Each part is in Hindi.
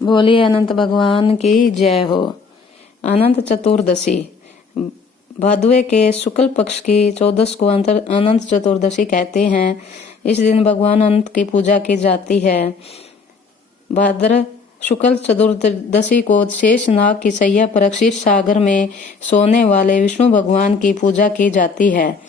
बोलिए अनंत भगवान की जय हो। अनंत चतुर्दशी भादवे के शुक्ल पक्ष की 14 को अनंत चतुर्दशी कहते हैं। इस दिन भगवान अनंत की पूजा की जाती है। भाद्र शुक्ल चतुर्दशी को शेष नाग की सैया पर क्षीर सागर में सोने वाले विष्णु भगवान की पूजा की जाती है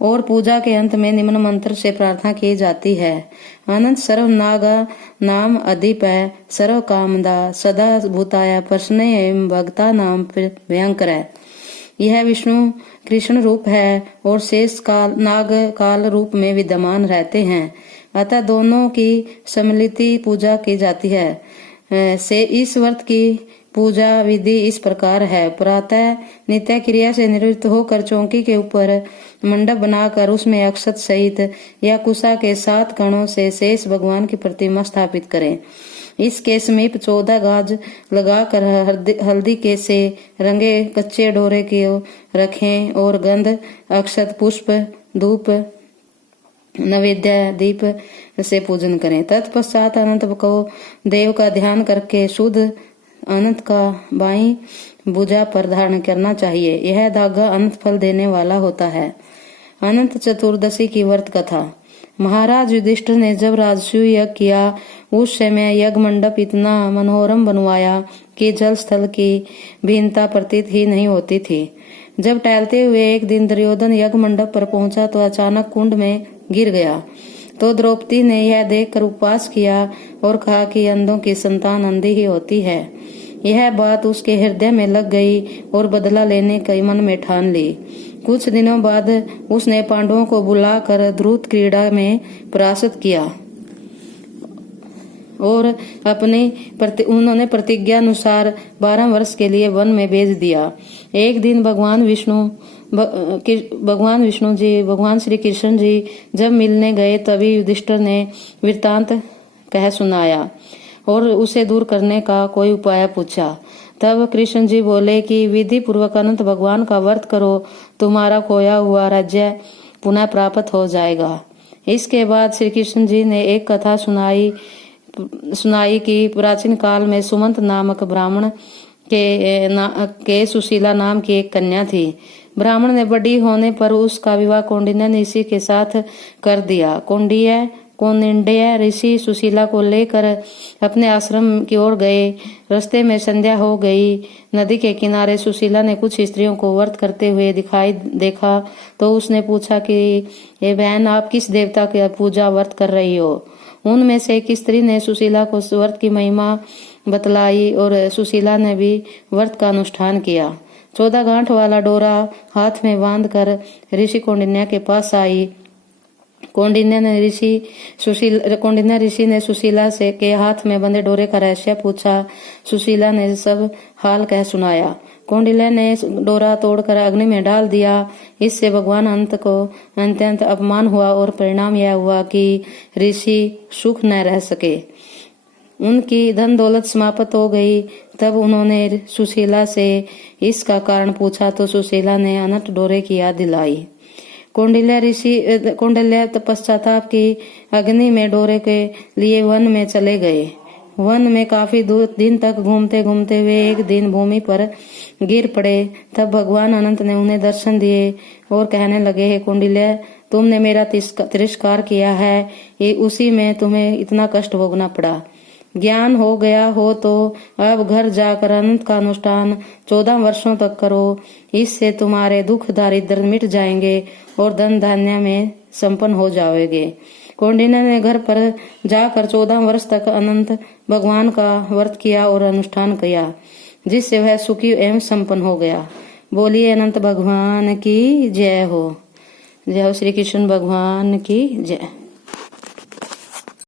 और पूजा के अंत में निम्न मंत्र से प्रार्थना की जाती है। अनंत सर्व नागा नाम अधिप है, सर्व कामदा सदा भूताया प्रश्न एवं भक्ता नाम भयंकर है। यह विष्णु कृष्ण रूप है और शेष काल नाग काल रूप में विद्यमान रहते हैं। अतः दोनों की सम्मिलित पूजा की जाती है। से इस व्रत की पूजा विधि इस प्रकार है। प्रातः नित्य क्रिया से निवृत्त होकर चौकी के ऊपर मंडप बनाकर उसमें अक्षत सहित या कुशा के 7 कणों से शेष भगवान की प्रतिमा स्थापित करें। इसके समीप 14 गाज लगाकर हल्दी के से रंगे कच्चे डोरे को रखें और गंध अक्षत पुष्प धूप नैवेद्य दीप से पूजन करें। तत्पश्चात अनंत को देव का ध्यान करके शुद्ध अनंत का बाई भुजा पर धारण करना चाहिए। यह धागा अनंत फल देने वाला होता है। अनंत चतुर्दशी की व्रत कथा। महाराज युधिष्ठिर ने जब राजसूय यज्ञ किया उस समय यज्ञ मंडप इतना मनोरम बनवाया कि जल स्थल की भिन्नता प्रतीत ही नहीं होती थी। जब टहलते हुए एक दिन दुर्योधन यज्ञ मंडप पर पहुंचा तो अचानक कुंड में गिर गया। तो द्रौपदी ने यह देखकर उपवास किया और कहा कि अंधों की संतान अंधी ही होती है। यह बात उसके हृदय में लग गई और बदला लेने का मन में ठान ली। कुछ दिनों बाद उसने पांडवों को बुलाकर द्रुत क्रीड़ा में परास्त किया और उन्होंने प्रतिज्ञा अनुसार 12 वर्ष के लिए वन में भेज दिया। एक दिन भगवान श्री कृष्ण जी जब मिलने गए तभी युधिष्ठिर ने वृत्तांत कह सुनाया और उसे दूर करने का कोई उपाय पूछा। तब कृष्ण जी बोले कि विधि पूर्वक अनंत भगवान का व्रत करो, तुम्हारा खोया हुआ राज्य पुनः प्राप्त हो जाएगा। इसके बाद श्री कृष्ण जी ने एक कथा सुनाई कि प्राचीन काल में सुमंत नामक ब्राह्मण के सुशीला नाम की एक कन्या थी। ब्राह्मण ने बड़ी होने पर उसका विवाह कौंडिन्य ऋषि के साथ कर दिया। कौंडिन्य ऋषि सुशीला को लेकर अपने आश्रम की ओर गए। रास्ते में संध्या हो गई। नदी के किनारे सुशीला ने कुछ स्त्रियों को व्रत करते हुए देखा तो उसने पूछा कि ये बहन, आप किस देवता की पूजा व्रत कर रही हो? उनमें से एक स्त्री ने सुशीला को व्रत की महिमा बतलाई और सुशीला ने भी व्रत का अनुष्ठान किया। 14 गांठ वाला डोरा हाथ में बांधकर ऋषि कौंडिन्य के पास आई। कौंडिन्य ऋषि ने सुशीला से के हाथ में बंधे डोरे का रहस्य पूछा। सुशीला ने सब हाल कह सुनाया। कौंडिन्य ने डोरा तोड़कर अग्नि में डाल दिया। इससे भगवान अनंत को अत्यंत अपमान हुआ और परिणाम यह हुआ कि ऋषि सुख न रह सके। उनकी धन दौलत समाप्त हो गई। तब उन्होंने सुशीला से इसका कारण पूछा तो सुशीला ने अनंत डोरे की याद दिलाई। कौंडिन्य पश्चाताप की अग्नि में डोरे के लिए वन में चले गए। वन में काफी दिन तक घूमते घूमते वे एक दिन भूमि पर गिर पड़े। तब भगवान अनंत ने उन्हें दर्शन दिए और कहने लगे, हे कौंडिन्य, तुमने मेरा तिरस्कार किया है, ये उसी में तुम्हें इतना कष्ट भोगना पड़ा। ज्ञान हो गया हो तो अब घर जाकर अनंत का अनुष्ठान 14 वर्षों तक करो। इससे तुम्हारे दुख दारिद्र मिट जाएंगे और धन धान्य में संपन्न हो जाओगे। कौंडिन्य ने घर पर जाकर 14 वर्ष तक अनंत भगवान का व्रत किया और अनुष्ठान किया, जिससे वह सुखी एवं संपन्न हो गया। बोलिए अनंत भगवान की जय हो। जय हो श्री कृष्ण भगवान की जय।